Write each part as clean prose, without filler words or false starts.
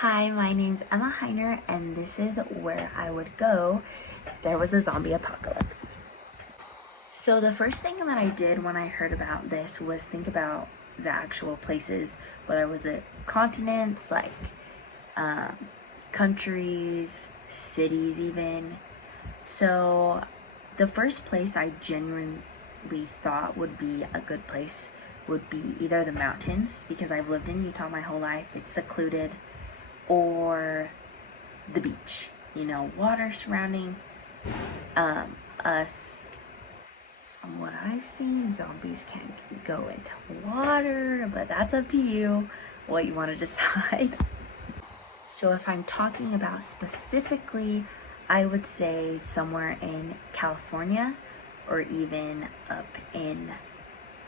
Hi, my name's Emma Heiner, and this is where I would go if there was a zombie apocalypse. So, the first thing that I did when I heard about this was think about the actual places, whether it was it continents, like um, countries, cities, even. So, the first place I genuinely thought would be a good place would be either the mountains, because I've lived in Utah my whole life, it's secluded, or the beach. Water surrounding us. From what I've seen, zombies can't go into water, but that's up to you what you want to decide. So, if I'm talking about specifically, I would say somewhere in California or even up in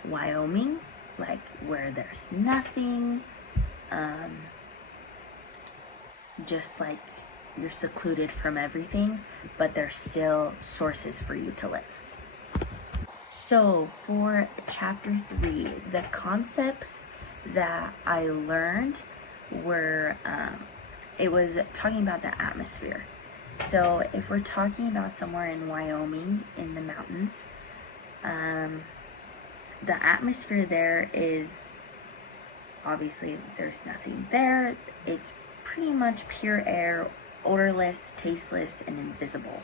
Wyoming, like where there's nothing. Just like you're secluded from everything, but there's still sources for you to live. So for chapter 3, the concepts that I learned were, it was talking about the atmosphere. So if we're talking about somewhere in Wyoming in the mountains, the atmosphere there is, obviously there's nothing there. It's pretty much pure air, odorless, tasteless, and invisible.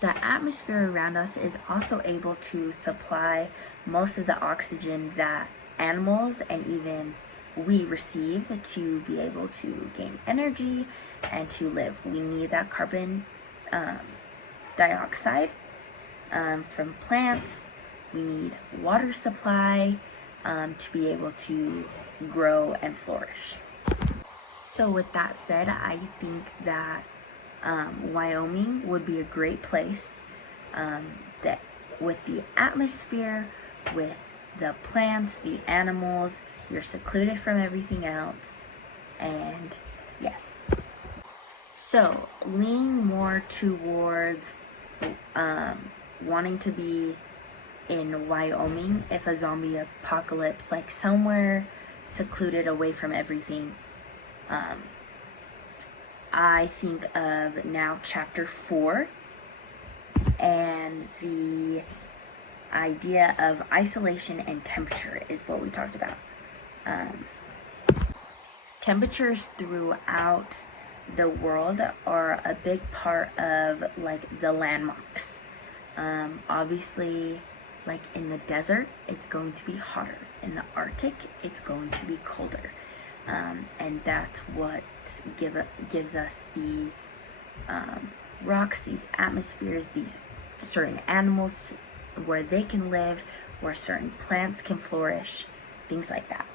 The atmosphere around us is also able to supply most of the oxygen that animals and even we receive to be able to gain energy and to live. We need that carbon dioxide from plants. We need water supply to be able to grow and flourish. So with that said, I think that Wyoming would be a great place that with the atmosphere, with the plants, the animals, you're secluded from everything else, and yes. So leaning more towards wanting to be in Wyoming if a zombie apocalypse, like somewhere secluded away from everything. I think of now chapter 4 and the idea of isolation and temperature is what we talked about. Temperatures throughout the world are a big part of like the landmarks. Obviously, like in the desert, it's going to be hotter. In the Arctic, it's going to be colder. And that's what gives us these rocks, these atmospheres, these certain animals where they can live, where certain plants can flourish, things like that.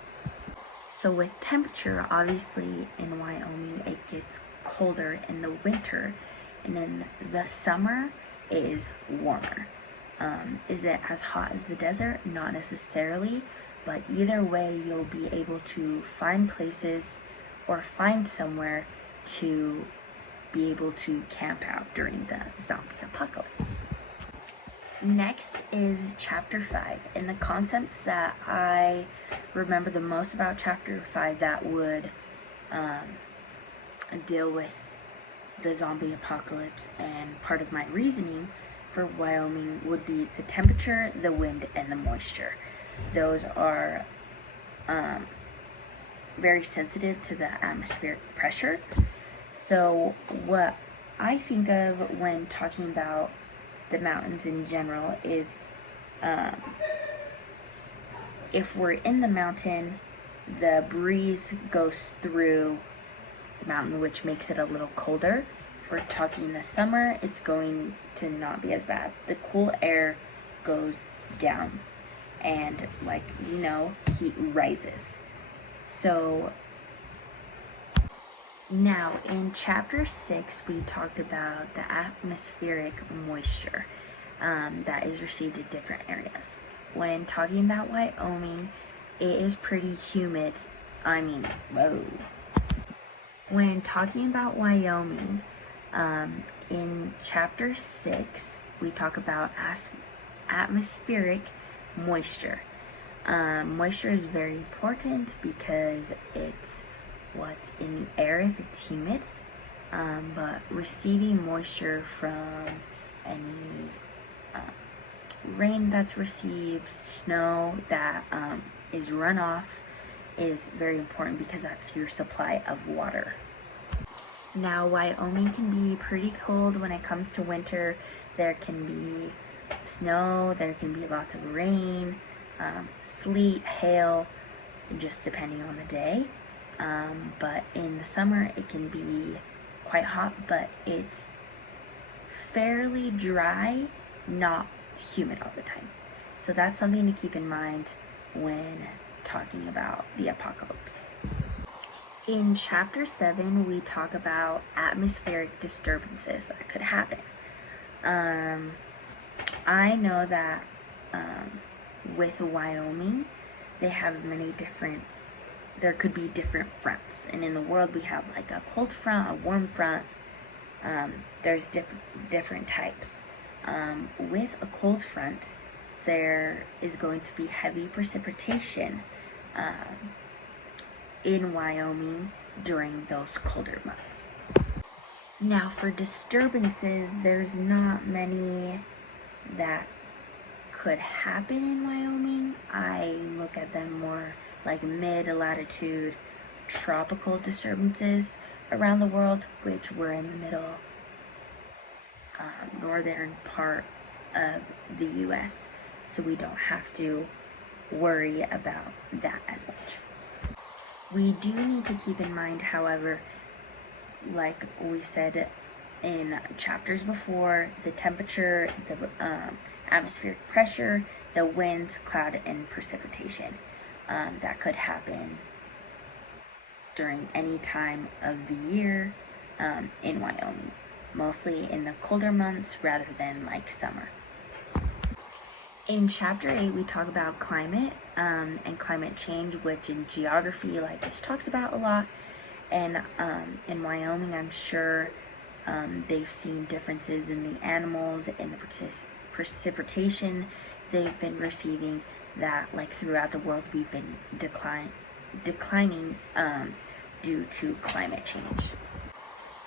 So with temperature, obviously in Wyoming, it gets colder in the winter, and in the summer, it is warmer. Is it as hot as the desert? Not necessarily, but either way, you'll be able to find places or find somewhere to be able to camp out during the zombie apocalypse. Next is chapter 5, and the concepts that I remember the most about chapter 5 that would deal with the zombie apocalypse, and part of my reasoning for Wyoming would be the temperature, the wind, and the moisture. Those are very sensitive to the atmospheric pressure. So what I think of when talking about the mountains in general is if we're in the mountain, the breeze goes through the mountain, which makes it a little colder. If we're talking in the summer, it's going to not be as bad. The cool air goes down, and heat rises. So now in chapter 6, we talked about the atmospheric moisture that is received in different areas. When talking about Wyoming, it is pretty humid. When talking about Wyoming, in chapter 6, we talk about atmospheric moisture. Moisture is very important because it's what's in the air if it's humid. But receiving moisture from any rain that's received, snow that is runoff, is very important because that's your supply of water. Now, Wyoming can be pretty cold when it comes to winter. There can be snow, there can be lots of rain, sleet, hail, just depending on the day. But in the summer, it can be quite hot, but it's fairly dry, not humid all the time. So that's something to keep in mind when talking about the apocalypse. In chapter 7, we talk about atmospheric disturbances that could happen. I know that with Wyoming, they have there could be different fronts. And in the world, we have like a cold front, a warm front. There's different types. With a cold front, there is going to be heavy precipitation in Wyoming during those colder months. Now, for disturbances, there's not many that could happen in Wyoming. I look at them more like mid-latitude tropical disturbances around the world, which we're in the middle northern part of the US, so we don't have to worry about that as much. We do need to keep in mind, however, like we said in chapters before, the temperature, the atmospheric pressure, the winds, cloud, and precipitation that could happen during any time of the year in Wyoming, mostly in the colder months rather than like summer. In chapter 8, we talk about climate and climate change, which in geography, like, is talked about a lot. And in Wyoming, I'm sure they've seen differences in the animals and the precipitation they've been receiving, that like throughout the world we've been declining due to climate change.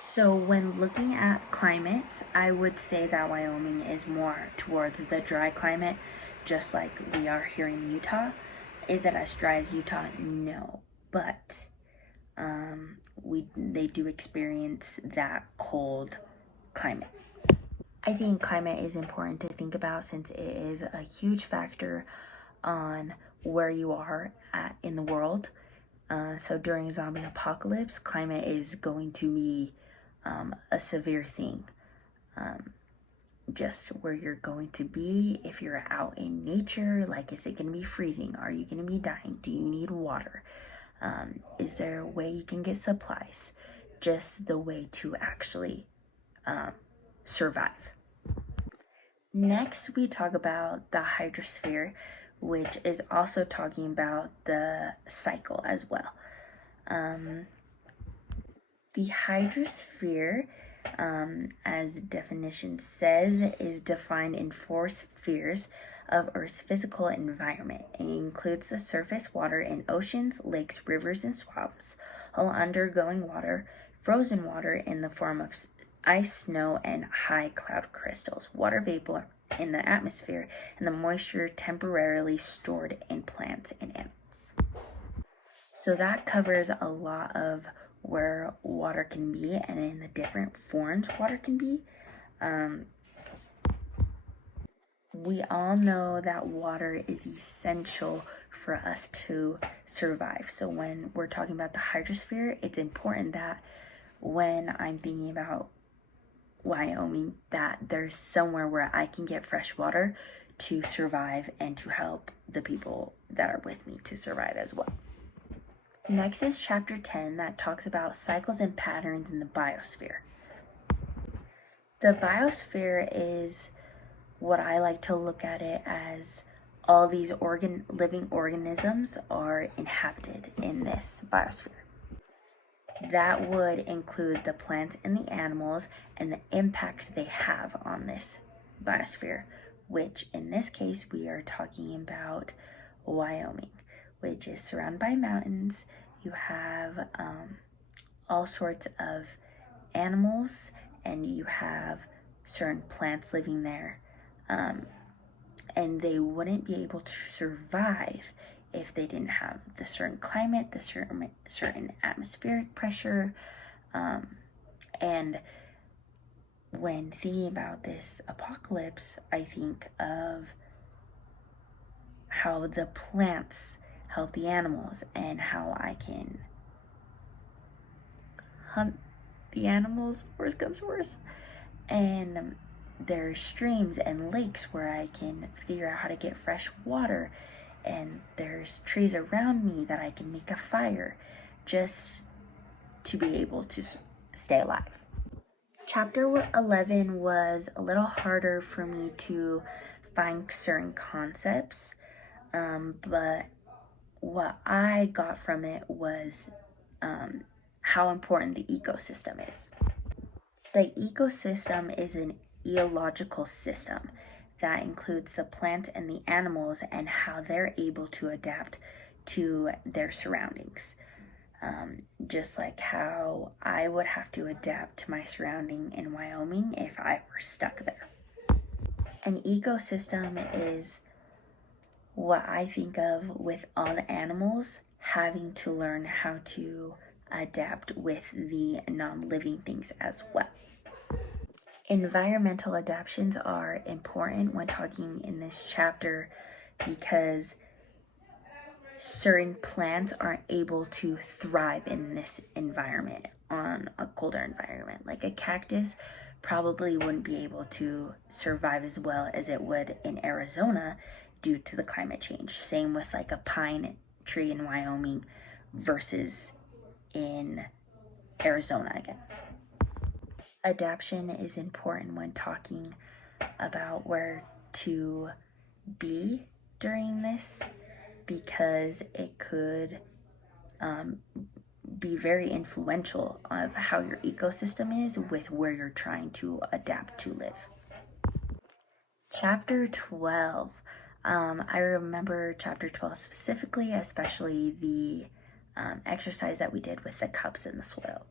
So when looking at climate, I would say that Wyoming is more towards the dry climate, just like we are here in Utah. Is it as dry as Utah? No, but they do experience that cold climate. I think climate is important to think about since it is a huge factor on where you are at in the world. So during zombie apocalypse, climate is going to be a severe thing. Just where you're going to be, if you're out in nature, like, is it going to be freezing? Are you going to be dying? Do you need water? Is there a way you can get supplies? Just the way to actually survive. Next, we talk about the hydrosphere, which is also talking about the cycle as well. The hydrosphere, as definition says, is defined in 4 spheres of Earth's physical environment. It includes the surface water in oceans, lakes, rivers, and swamps, all undergoing water, frozen water in the form of ice, snow, and high cloud crystals, water vapor in the atmosphere, and the moisture temporarily stored in plants and animals. So that covers a lot of where water can be and in the different forms water can be. We all know that water is essential for us to survive. So when we're talking about the hydrosphere, it's important that when I'm thinking about Wyoming, that there's somewhere where I can get fresh water to survive and to help the people that are with me to survive as well. Next is chapter 10 that talks about cycles and patterns in the biosphere. The biosphere is what I like to look at it as all these living organisms are inhabited in this biosphere. That would include the plants and the animals and the impact they have on this biosphere, which in this case we are talking about Wyoming, which is surrounded by mountains. You have all sorts of animals, and you have certain plants living there. And they wouldn't be able to survive if they didn't have the certain climate, the certain atmospheric pressure. And when thinking about this apocalypse, I think of how the plants help the animals and how I can hunt the animals, worse comes worse. And there's streams and lakes where I can figure out how to get fresh water. And there's trees around me that I can make a fire just to be able to stay alive. Chapter 11 was a little harder for me to find certain concepts, but what I got from it was how important the ecosystem is. The ecosystem is an ecological system that includes the plants and the animals and how they're able to adapt to their surroundings. Just like how I would have to adapt to my surrounding in Wyoming if I were stuck there. An ecosystem is what I think of with all the animals having to learn how to adapt with the non-living things as well. Environmental adaptations are important when talking in this chapter because certain plants aren't able to thrive in this environment, on a colder environment. Like a cactus probably wouldn't be able to survive as well as it would in Arizona due to the climate change. Same with like a pine tree in Wyoming versus in Arizona again. Adaptation is important when talking about where to be during this because it could be very influential of how your ecosystem is with where you're trying to adapt to live. Chapter 12. I remember chapter 12 specifically, especially the exercise that we did with the cups in the soil.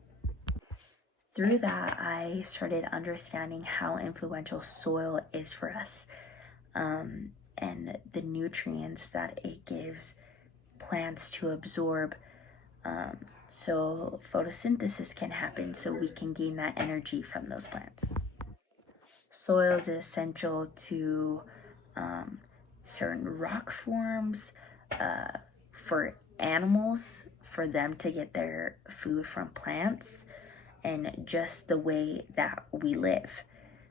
Through that, I started understanding how influential soil is for us, and the nutrients that it gives plants to absorb, so photosynthesis can happen so we can gain that energy from those plants. Soil is essential to certain rock forms, for animals, for them to get their food from plants, and just the way that we live.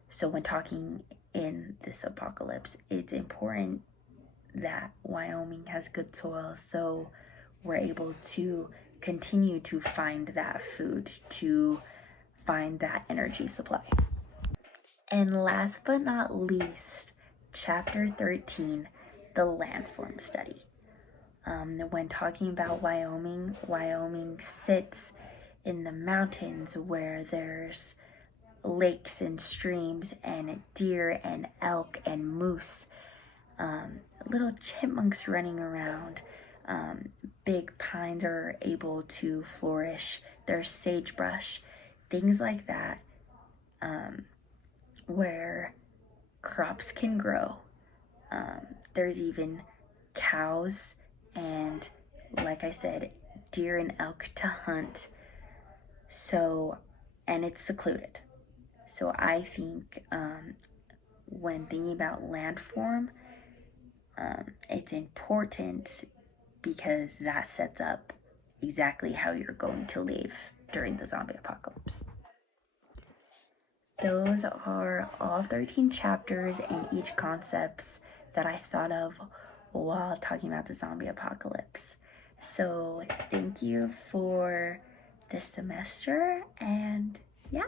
So when talking in this apocalypse, it's important that Wyoming has good soil so we're able to continue to find that food, to find that energy supply. And last but not least, chapter 13, the landform study. When talking about Wyoming, Wyoming sits in the mountains where there's lakes and streams and deer and elk and moose, little chipmunks running around. Big pines are able to flourish. There's sagebrush, things like that, where crops can grow. There's even cows and, like I said, deer and elk to hunt. So, and it's secluded. So I think when thinking about landform, it's important because that sets up exactly how you're going to live during the zombie apocalypse. Those are all 13 chapters and each concepts that I thought of while talking about the zombie apocalypse. So thank you for this semester, and yeah.